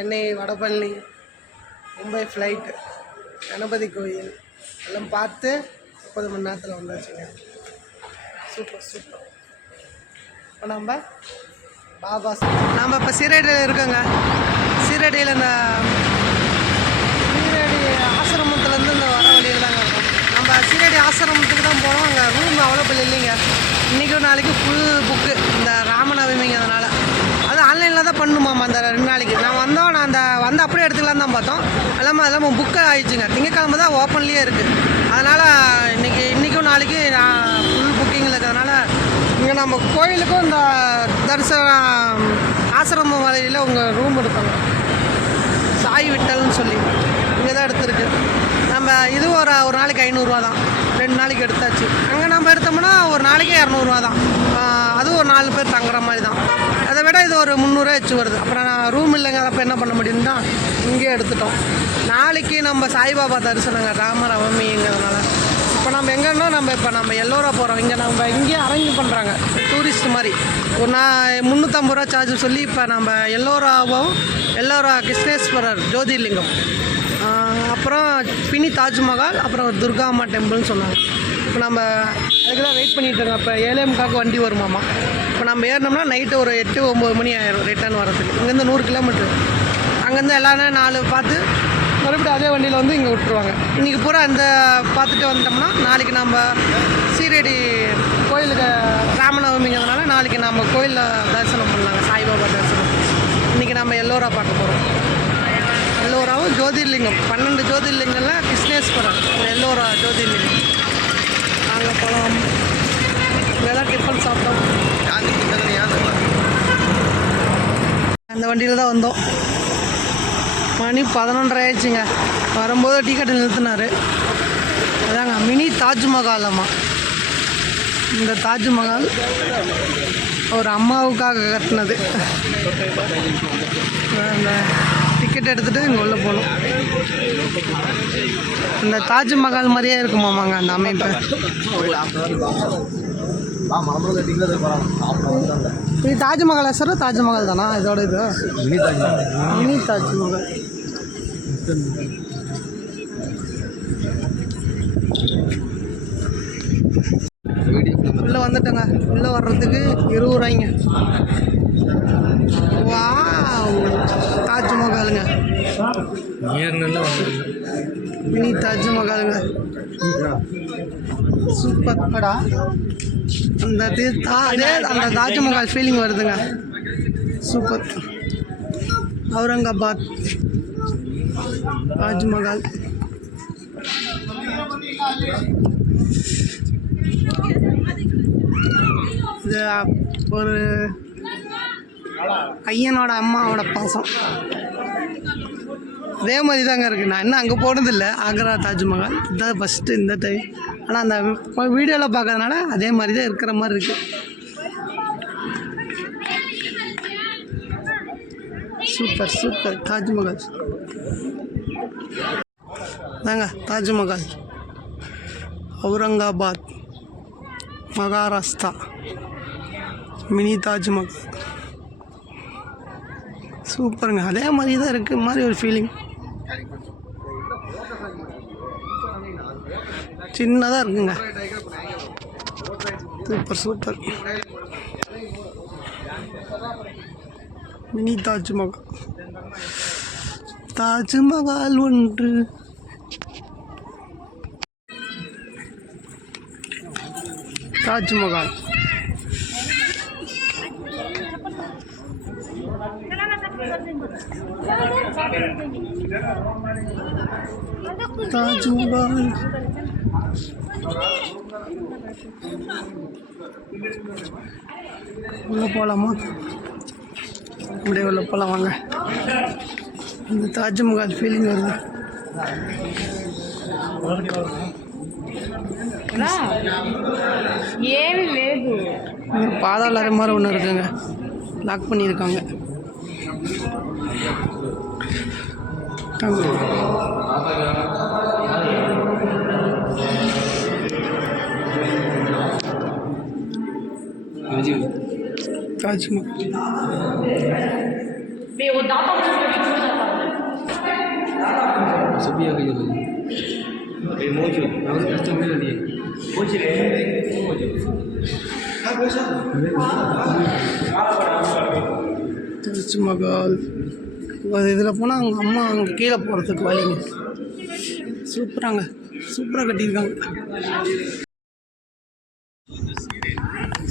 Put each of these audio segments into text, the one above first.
Chennai Vadapalani Mumbai flight Ganapathi கோயில் எல்லாம் பார்த்து முப்பது மணி நேரத்தில் வந்தாச்சுங்க சூப்பர் சூப்பர் இப்போ நம்ம பாபா நாம் இப்போ சீரடியில் இருக்கோங்க. சீரடியில் இந்த சீரடி ஆசிரமத்துலேருந்து இந்த வர வழியில் தாங்க இருக்கோம் நம்ம சீரடி ஆசிரமத்துக்கு தான் போனோம் அங்கே ரூம் அவைலபிள் இல்லைங்க. இன்றைக்கும் நாளைக்கு ஃபுல் புக்கு இந்த ராமன் அதனால் அது ஆன்லைனில் தான் பண்ணணுமாம்மா அந்த ரெண்டு நாளைக்கு நான் வந்தோம் நான் அந்த வந்து அப்படியே எடுத்துக்கலாம் தான் பார்த்தோம் எல்லாமே அதெல்லாம் புக்கு ஆயிடுச்சுங்க. திங்கக்கிழமை தான் ஓப்பன்லேயே இருக்குது அதனால் இன்றைக்கி இன்றைக்கும் நாளைக்கு நான் ஃபுல் புக்கிங்கில் இருக்கிறதுனால இங்கே நம்ம கோயிலுக்கும் இந்த தரிசனம் ஆசிரம வலையில் உங்கள் ரூம் எடுப்பாங்க. சாய் விட்டல்னு சொல்லி. இங்கே தான் எடுத்திருக்கு. நம்ம இது ஒரு ஒரு நாளைக்கு ஐநூறுரூவா தான். ரெண்டு நாளைக்கு எடுத்தாச்சு. அங்கே நம்ம எடுத்தோம்னா ஒரு நாளைக்கு இரநூறுவா தான். அதுவும் ஒரு நாலு பேர் தங்குற மாதிரி தான். அதை விட இது ஒரு முந்நூறுரூவா வச்சு வருது. அப்புறம் நான் ரூம் இல்லைங்க. அப்போ என்ன பண்ண முடியும்னு தான் இங்கேயே எடுத்துட்டோம். நாளைக்கு நம்ம சாய்பாபா தரிசனங்க ராமரவமிங்கிறதுனால இப்போ நம்ம எங்கன்னா நம்ம இப்போ நம்ம எல்லோரா போகிறோம் இங்கே நம்ம இங்கேயே அரேஞ்ச் பண்ணுறாங்க டூரிஸ்ட் மாதிரி. ஒரு நான் முந்நூற்றம்பது ரூபா சார்ஜ் சொல்லி இப்போ நம்ம எல்லோராவும் எல்லோரா கிருஷ்ணேஸ்வரர் ஜோதிர்லிங்கம். அப்புறம் பினி தாஜ்மஹால் அப்புறம் துர்கா அம்மா டெம்பிள்னு சொன்னாங்க. இப்போ நம்ம அதுக்கு தான் வெயிட் பண்ணிட்டு இருக்கோம். இப்போ ஏழேமுக்காக்கு வண்டி வருமாமா? இப்போ நம்ம ஏறினோம்னா நைட்டு ஒரு எட்டு ஒம்பது மணி ஆயிரும் ரிட்டர்ன் வரதுக்கு இங்கேருந்து நூறு கிலோமீட்டர் அங்கேருந்து எல்லாரும் நாலு பார்த்து மறுபடியும் அதே வண்டியில் வந்து இங்கே விட்டுருவாங்க. இன்றைக்கி பூரா அந்த பார்த்துட்டு வந்துட்டோம்னா நாளைக்கு நம்ம சீரடி கோயிலுக்கு ராமநவமிங்கிறதுனால நாளைக்கு நம்ம கோயிலில் தரிசனம் பண்ணலாங்க சாய்பாபா தரிசனம். இன்றைக்கி நம்ம எல்லோரா பார்க்க போகிறோம் எல்லோராவும் ஜோதிர்லிங்கம் பன்னெண்டு ஜோதிர்லிங்கம்ல கிருஷ்ணேஸ்வரம் எல்லோரா ஜோதிர்லிங்கம். நாங்கள் போகலாம் இங்கே டிஃபன் சாப்பிட்டோம். அந்த வண்டியில் தான் வந்தோம். மணி பதினொன்றரை ஆயிடுச்சுங்க. வரும்போது டிக்கெட் நிறுத்தினாரு. அதாங்க மினி தாஜ்மஹால் அம்மா. இந்த தாஜ்மஹால் ஒரு அம்மாவுக்காக கட்டினது. அந்த டிக்கெட் எடுத்துகிட்டு இங்கே உள்ளே போகணும் இந்த தாஜ்மஹால் மாதிரியே இருக்குமாமாங்க அந்த அமைப்பு. இது தாஜ்மஹால் சார்? தாஜ்மஹால் தானா? இதோட இது? மினி தாஜ்மஹால். உள்ளே வந்துட்டேங்க. உள்ளே வர்றதுக்கு இருபது ரூபாய்ங்க வாவ் தாஜ்மஹாலுங்க மினி தாஜ்மஹாலுங்க சூப்பர் படா அந்த அதே அந்த தாஜ்மஹால் ஃபீலிங் வருதுங்க. சூப்பர். அவுரங்காபாத். தாஜ்மஹால் இது ஒரு பையனோட அம்மாவோட பாசம். அதே மாதிரி தாங்க இருக்குது நான் இன்னும் அங்கே போனதில்லை. ஆக்ரா தாஜ்மஹால். இதுதான் ஃபஸ்ட்டு இந்த டைம் ஆனால் அந்த வீடியோவில் பார்க்கறதுனால அதே மாதிரி தான் இருக்கிற மாதிரி இருக்குது சூப்பர் சூப்பர் தாஜ்மஹால். தாங்க தாஜ்மஹால் அவுரங்காபாத் மகாராஷ்டிரா மினி தாஜ்மஹால் சூப்பருங்க. அதே மாதிரி தான் இருக்குது மாதிரி ஒரு ஃபீலிங் சின்னதாக இருக்குங்க. Super super. Mini Taj Mahal Taj Mahal ஒன்று. தாஜ்மஹால். தாஜ்மஹால். உள்ள போலாமா? அப்படியே உள்ள போலாம் வாங்க. இந்த தாஜ்மஹால் ஃபீலிங் வருது. ஏவி வேகு? பாதாள அறை மாதிரி ஒன்று இருக்குங்க. லாக் பண்ணியிருக்காங்க. தாஜ்மஹால். செவ்வியாக இருக்குது மோஜு அவர் கஷ்டமே இல்லையே திருச்சி மகால். இதில் போனால் அவங்க அம்மா அங்கே கீழே போகிறதுக்கு வழிங்க. சூப்பராங்க. சூப்பராக கட்டியிருக்காங்க.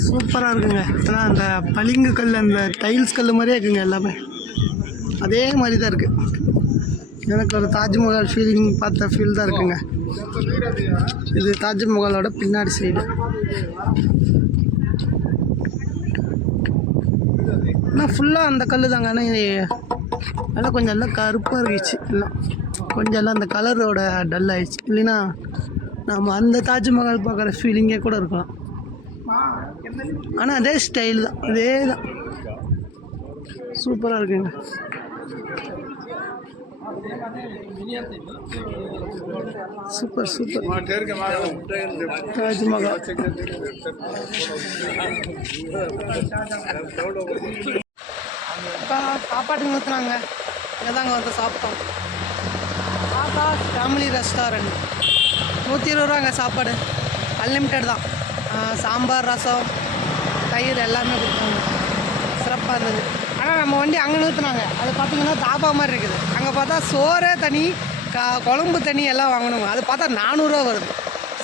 சூப்பராக இருக்குங்க. ஏன்னா அந்த பளிங்கு கல் அந்த டைல்ஸ் கல் மாதிரியே இருக்குங்க எல்லாமே. அதே மாதிரி தான் இருக்குது எனக்கு ஒரு தாஜ்மஹால் ஃபீலிங் பார்த்த ஃபீல் தான் இருக்குங்க. இது தாஜ்மஹாலோட பின்னாடி சைடு ஆனால் ஃபுல்லாக அந்த கல் தாங்க. ஆனால் எல்லாம் கொஞ்சம் எல்லாம் கருப்பாக இருந்துச்சு. எல்லாம் கொஞ்சம் எல்லாம் அந்த கலரோட டல் ஆயிடுச்சு. இல்லைன்னா நம்ம அந்த தாஜ்மஹால் பார்க்குற ஃபீலிங்கே கூட இருக்கலாம். ஆனால் அதே ஸ்டைல் தான். அதே தான். சூப்பராக இருக்குங்க. Super super. தாஜ்மஹால். சாப்பாட்டு சாப்பாட்டுக்கு நிறுத்துனாங்க இங்கே தாங்க வந்து சாப்பிட்டோம். ஆகா ஃபேமிலி ரெஸ்டாரண்ட் நூற்றி இருபது ரூபாங்க சாப்பாடு. அன்லிமிட்டெட் தான். சாம்பார் ரசம் தயிர் எல்லாமே கொடுத்தாங்க. சிறப்பாக இருந்தது. ஆனால் நம்ம வண்டி அங்கே நிறுத்துனாங்க அது பார்த்தீங்கன்னா தாபா மாதிரி இருக்குது. அங்கே பார்த்தா சோறே தனி க குழம்பு தனி எல்லாம் வாங்கணுங்க. அது பார்த்தா நானூறுரூவா வருது.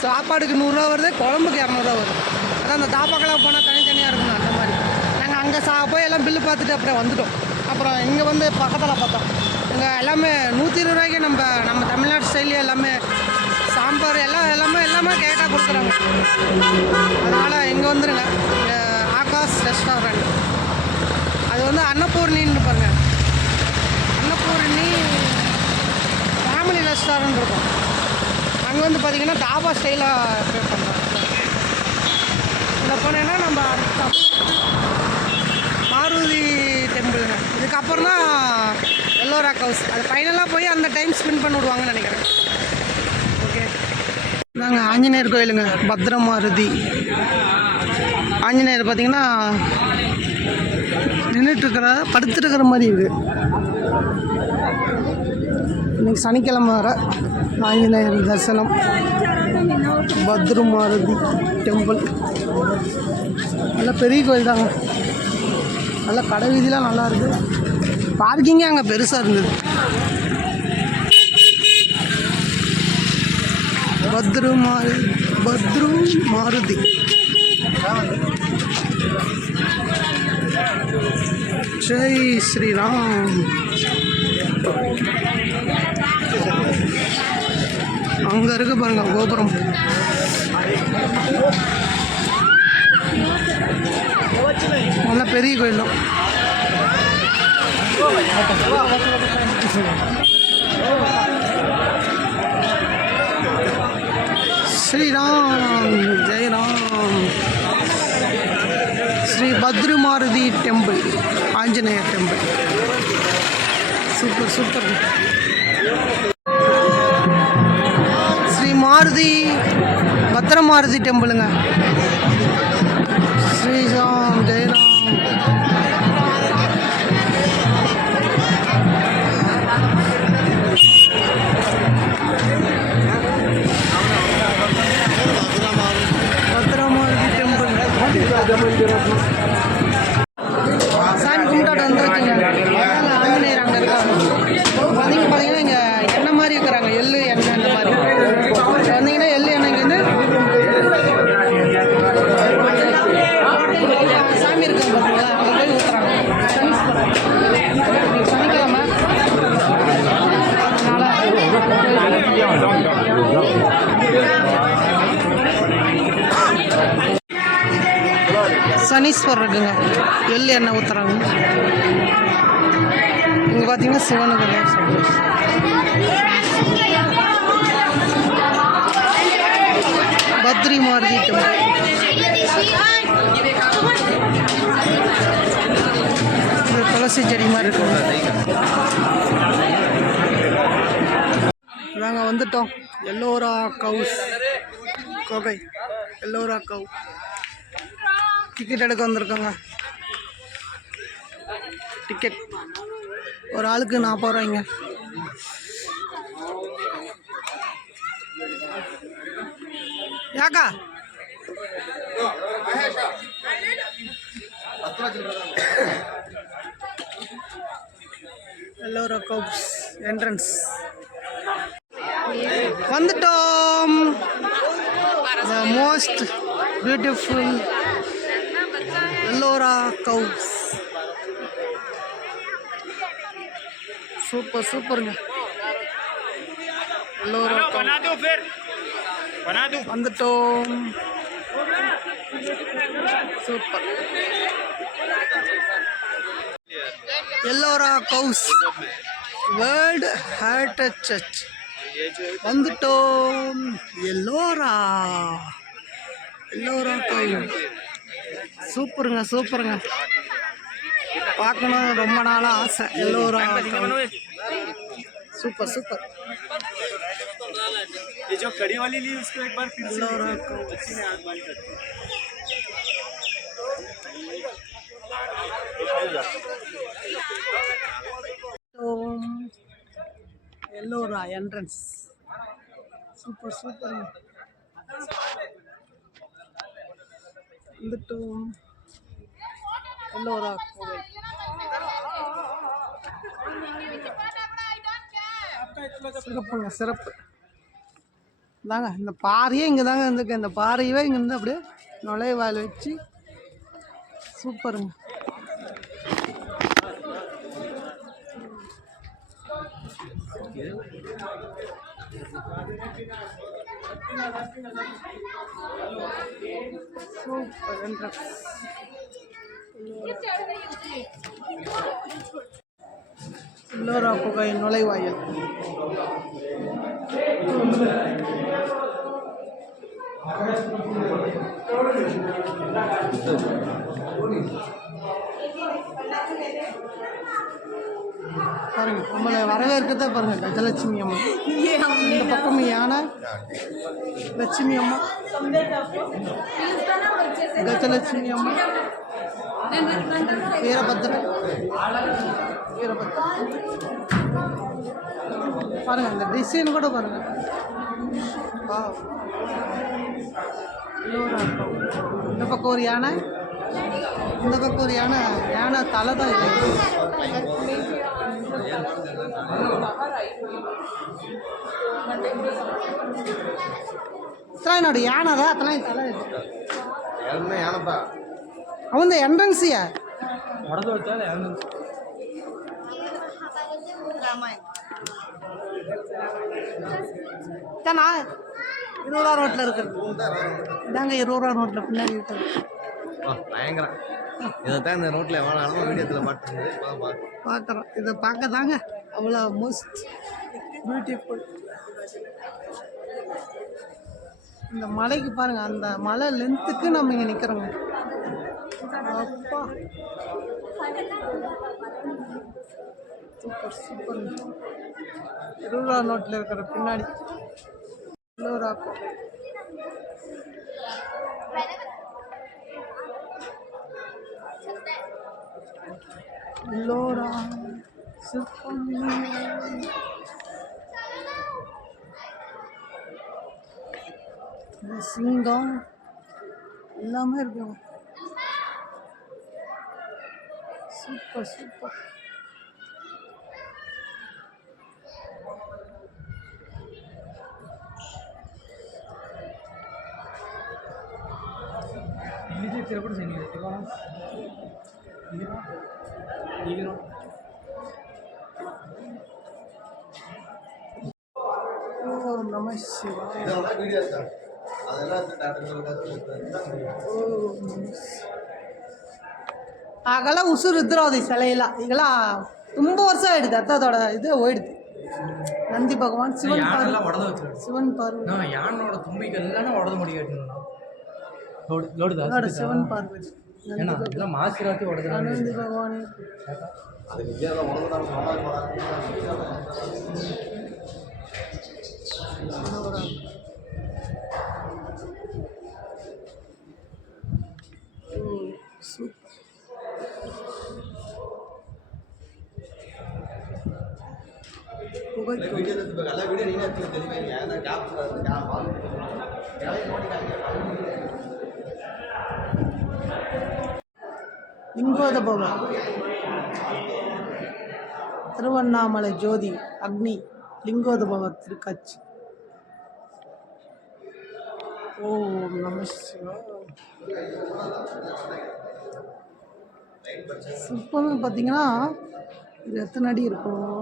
சாப்பாடுக்கு நூறுரூவா வருது குழம்புக்கு இரநூறுவா வருது. அதான் அந்த தாப்பாக்கெல்லாம் போனால் தனித்தனியாக இருக்கணும் அந்த மாதிரி. நாங்கள் அங்கே சா போய் எல்லாம் பில்லு பார்த்துட்டு அப்புறம் வந்துட்டோம். அப்புறம் இங்கே வந்து பக்கத்தில் பார்த்தோம். இங்கே எல்லாமே நூற்றி இருபது ரூபாய்க்கு நம்ம நம்ம தமிழ்நாடு ஸ்டைலே எல்லாமே சாம்பார் எல்லாம் எல்லாமே எல்லாமே கேட்டால் கொடுக்குறாங்க. அதனால் இங்கே வந்துடுங்க ஆகாஷ் ரெஸ்டாரண்ட் அது வந்து அன்னபூர்ணின்னு பாருங்க. அன்னபூர்ணி ஃபேமிலி ரெஸ்டாரண்ட் இருக்கும். அங்கே வந்து பார்த்தீங்கன்னா தாபா ஸ்டைலாக பே பண்ணுறாங்க இதில் போனேன்னா நம்ம மாருதி டெம்பிளுங்க இதுக்கப்புறம் தான் எல்லோ ராக் ஹவுஸ் அது ஃபைனலாக போய் அந்த டைம் ஸ்பெண்ட் பண்ணி விடுவாங்கன்னு நினைக்கிறேன். ஓகே நாங்கள் ஆஞ்சநேயர் கோயிலுங்க. பத்ரமாருதி. ஆஞ்சநேயர் பார்த்தீங்கன்னா நின்றுட்டுருக்கிற படுத்துருக்கிற மாதிரி இருக்குது இன்னைக்கு சனிக்கிழமை வர ஆஞ்சநேயர் தரிசனம். பத்ருமாரதி டெம்பிள் நல்லா பெரிய கோயில் தாங்க. நல்லா கடை வீதிலாம் நல்லா இருக்கு. பார்க்கிங்கே அங்கே பெருசாக இருந்தது. பத்ரு மாரு பத்ரு மாருதி ஜெய் ஸ்ரீராம் அங்கே இருக்க பாருங்க கோபுரம். நல்ல பெரிய கோயில் தான். Shriram Jayaram. Shri Bhadramaruti temple. Anjaneyar temple. Super super. Shri Maruti Bhadra Maruti டெம்பிளுங்க Sriram Jayaram Bhadramaruti temple. Shaneeshwar இருக்குங்க எள்ளு எண்ணெய் ஊற்றுறாங்க இங்கே பார்த்தீங்கன்னா சிவனுக்கு பத்ரி மாருதி டெம்பிள் துளசி செடி மாதிரி இருக்கும் நாங்கள் வந்துட்டோம். எல்லோரா கவுஸ் கோகை. எல்லோரா கவு டிக்கெட் எடுக்க வந்திருக்கோங்க. டிக்கெட் ஒரு ஆளுக்கு நாற்பது ரூபாய்ங்க. யாக்கா எல்லோரா கவுப்ஸ் என்ட்ரன்ஸ் வந்துட்டோம். Most beautiful Ellora caves super சூப்பருங்க அல்லோரா வந்துட்டோம். Super Ellora caves world heritage church வந்துட்டோம். எல்லோரா எல்லோரா கவுஸ் சூப்பருங்க சூப்பருங்க பார்க்கணும் ரொம்ப நாளாக ஆசை எல்லோரா cow. சூப்பர் சூப்பர் ये जो कड़ी वाली ली उसको एक बार फिर से எல்லோரா கவு अच्छी ने हाथ बांध कर எல்லோரா என்ட்ரன்ஸ் சூப்பர் சூப்பர் வந்துட்டோம் எல்லோரா கோவில் சிறப்புங்க சிறப்பு. தாங்க இந்த பாறையே இங்கே தாங்க இருந்துருக்கு. இந்த பாறையவே இங்கே இருந்து அப்படியே நுழைவாயில் வச்சு சூப்பருங்க. Super entrance. எல்லோரா புகை நுழைவாயில் பாருங்க நம்மளை வரவேற்கத்தான் பாருங்க கஜலட்சுமி அம்மா. இந்த பக்கம் யானை லட்சுமி அம்மா. கஜலட்சுமி அம்மா. பாருங்க இந்த டிசைன் கூட பாருங்க. இந்த பக்கம் ஒரு யானை. இந்த பக்கம் ஒரு யானை. யானை தலை தான் இது. ಇತ್ರ ನೋಡಿ ಯಾನದ ಅತನ ತಲೆ எல்லாமே யானைப்பா ಅವಂದ ಎಂಟ್ರೆನ್ಸಿಯ ಹೊಡೆದು ಹೋಗ್ತಾಳೆ தானா இருபது ரூபா ரோட்டில் இருக்குது இதாங்க இருபது ரூபா ரோட்டில் பின்னாடி இருக்குது பயங்கரம். இதைத்தான் இந்த ரோட்டில் எவ்வளோ நாளும் வீடியோத்தில் பார்த்துருந்து பார்க்குறோம். இதை பார்க்க தாங்க அவ்வளோ மோஸ்ட் பியூட்டிஃபுல் இந்த மலைக்கு பாருங்க அந்த மலை லென்த்துக்கு நம்ம இங்கே நிற்கிறோங்க அப்பா. Super super. திருவிழா நோட்டில் இருக்கிற பின்னாடி. இருபது ரூபா கோவில். எல்லோரா சிற்பம் இந்த சிங்கம் எல்லாமே இருக்குங்க நம அங்கெல்லாம் உசு ருத்ராவதி சிலையெல்லாம் இதெல்லாம் ரொம்ப வருஷம் ஆயிடுது அத்தாத்தோட இது ஓயிடுது நந்தி பகவான் சிவன் பார்வை சிவன் பார்வை யானோட தும்பிகள் எல்லாமே உடது முடியாது சிவன் பார்வதி. ஏன்னா இதெல்லாம் மாசிராத்தி உடச்சுறாங்க வீடியோ நல்லா வீடியோ நீங்கள் தெரியுமா? கேப் கேப் லிங்கோத பவன் திருவண்ணாமலை ஜோதி அக்னி லிங்கோதபவ திருக்காட்சி. ஓம் நம சிற்பம் பார்த்தீங்கன்னா இது எத்தனை அடி இருக்கும்?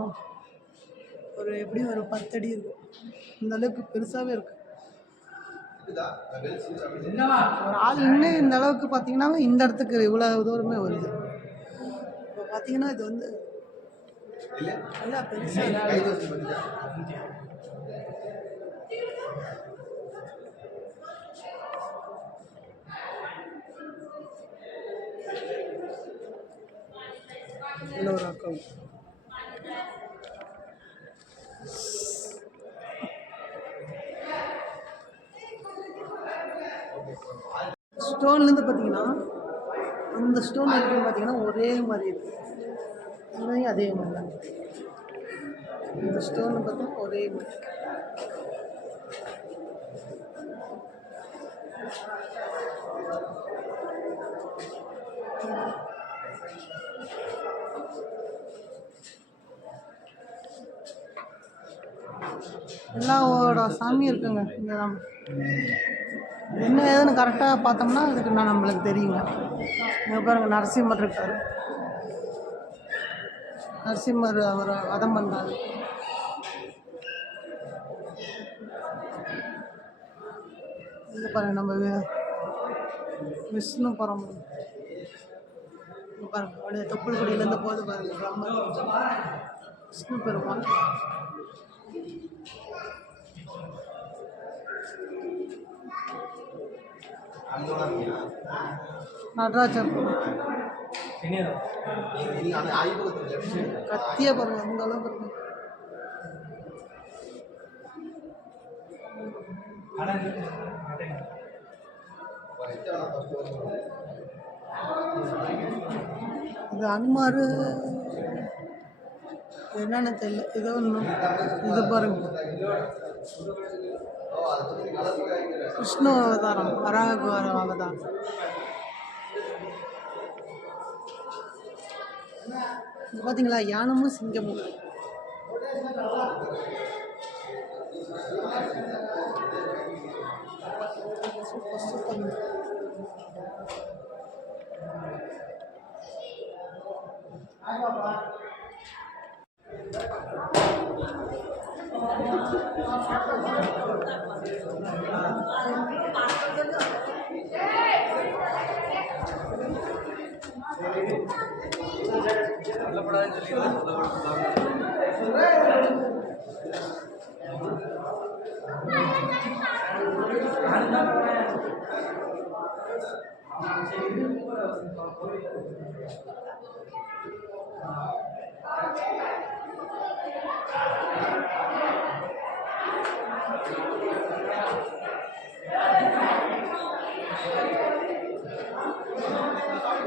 ஒரு எப்படியும் ஒரு பத்து அடி இருக்கும். அந்த அளவுக்கு பெருசாகவே இருக்கும் ஆள் நின்று இந்த அளவுக்கு பார்த்தீங்கன்னா இந்த இடத்துக்கு இவ்வளோ தூரமே வருது. இப்போ பார்த்தீங்கன்னா இது வந்து நல்லா பெருசாக இன்னொரு அக்கௌண்ட் ஸ்டோன்லேருந்து பார்த்தீங்கன்னா அந்த ஸ்டோன் வரைக்கும் பார்த்தீங்கன்னா ஒரே மாதிரி இருக்கு. இங்கேயும் அதே மாதிரி தான் இந்த ஸ்டோன் பார்த்தீங்கன்னா ஒரே மாதிரி எல்லாவோட சாமியும் இருக்குங்க இங்கே தான் என்ன ஏதுன்னு கரெக்டாக பார்த்தோம்னா அதுக்கு நான் நம்மளுக்கு தெரியுங்க இங்கே பாருங்க நரசிம்மர் இருக்கார். நரசிம்மர் அவர் வதம் பண்ணார் இங்கே பாருங்க நம்ம விஷ்ணு பரம் பாருங்க அப்படியே தொப்புள் கொடியிலேருந்து போது பாருங்க பிரம்மர். விஷ்ணு பெருமாள் நடராஜன் கத்திய பாருங்க அந்த அளவுக்கு இருக்கு. இது அனுமார் என்னன்னு தெரியல ஏதோ ஒன்று இது பாருங்க. விஷ்ணு அவதாரம் வராக அவதாரம். இது பார்த்தீங்களா யானமும் சிங்கமும். Super super. பாருங்க யாகெல்லாம்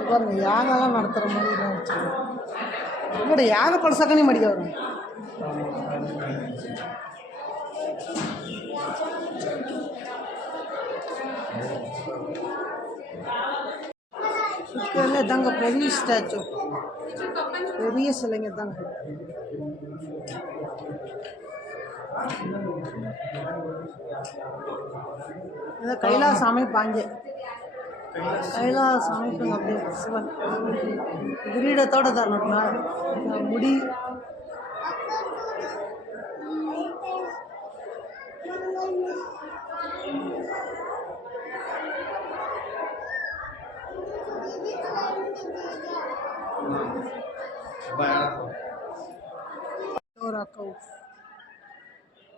பாருங்க ಯಾಗலாம் ಮಾಡ್ತಾರೆ ಮನೆ ನೋಡಿ ಯಾಗ ಪಡ್ಸಕನೇ ಮಾಡಿದವರು ಇದೆಲ್ಲ ಇದ್ದಂಗೆ பெரிய ಸ್ಟ್ಯಾಚು பெரிய சிலைங்க இதாங்க கைலாசாமி பாஞ்சு அமைப்பு கைலாச அப்படியே சிவன். கிரீடத்தோட தான் முடி.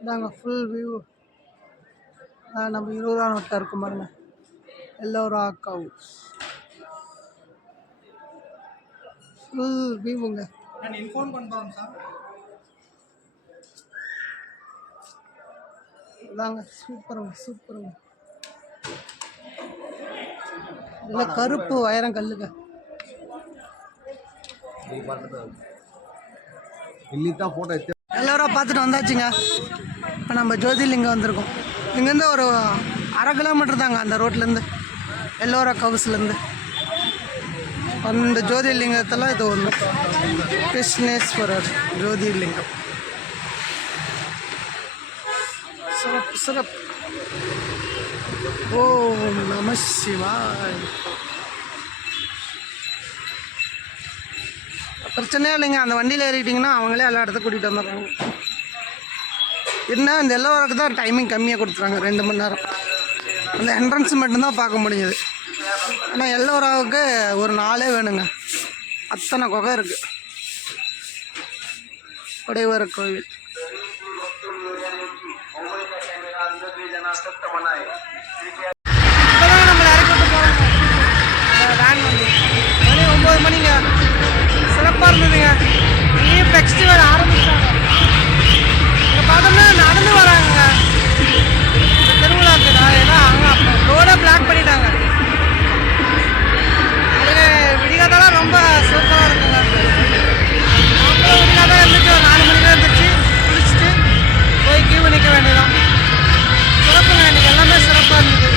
இதாங்க ஃபுல் வியூ நம்ம இருபதாம் ரூபா இருக்கும் பாருங்க. எல்லோரா கவுஸ் ஃபுல் வியூங்க நான் இன்ஃபார்ம் இதாங்க சூப்பருங்க சூப்பருங்க. நல்ல கருப்பு வயரம் கல்லுங்க. எல்லோரும் பார்த்துட்டு வந்தாச்சுங்க. இப்போ நம்ம ஜோதிலிங்கம் வந்திருக்கோம். இங்கேருந்து ஒரு அரை கிலோமீட்டர் தாங்க அந்த ரோட்லேருந்து எல்லோரா கவுஸ்லேருந்து அந்த ஜோதிர்லிங்கத்தில் இது ஒன்று கிருஷ்ணேஸ்வரர் ஜோதிர்லிங்கம். சிறப்பு சிறப்பு. ஓம் நம சிவாய். பிரச்சனையே இல்லைங்க. அந்த வண்டியில் ஏறிட்டிங்கன்னா அவங்களே எல்லா இடத்துக்கும் கூட்டிகிட்டு வந்துடுறாங்க. என்ன இந்த எல்லோருக்கு தான் டைமிங் கம்மியாக கொடுத்துறாங்க. ரெண்டு மணி நேரம். அந்த என்ட்ரன்ஸ் மட்டும்தான் பார்க்க முடியுது ஆனால் எல்லோராவுக்கு ஒரு நாளே வேணுங்க. அத்தனை குகை இருக்குது உடையவர் கோவில். இப்பதான் நம்மளை இறக்கி விட்டு போறாங்க. ஒம்பது மணிங்க. சிறப்பாக இருந்ததுங்க. நீ ஃபெஸ்டிவல் ஆரம்பிச்சாங்க. இங்கே பார்த்தோம்னா நடந்து வராங்க. ரொம்ப சூப்பராக இருக்குங்க நாங்களும் உள்ளாக இருந்துட்டு ஒரு நாலு மணிக்கு இருந்துச்சு. குளிச்சுட்டு போய் கியூ நிற்க வேண்டியதான் சிறப்புங்க இன்றைக்கி எல்லாமே சிறப்பாக இருந்தது.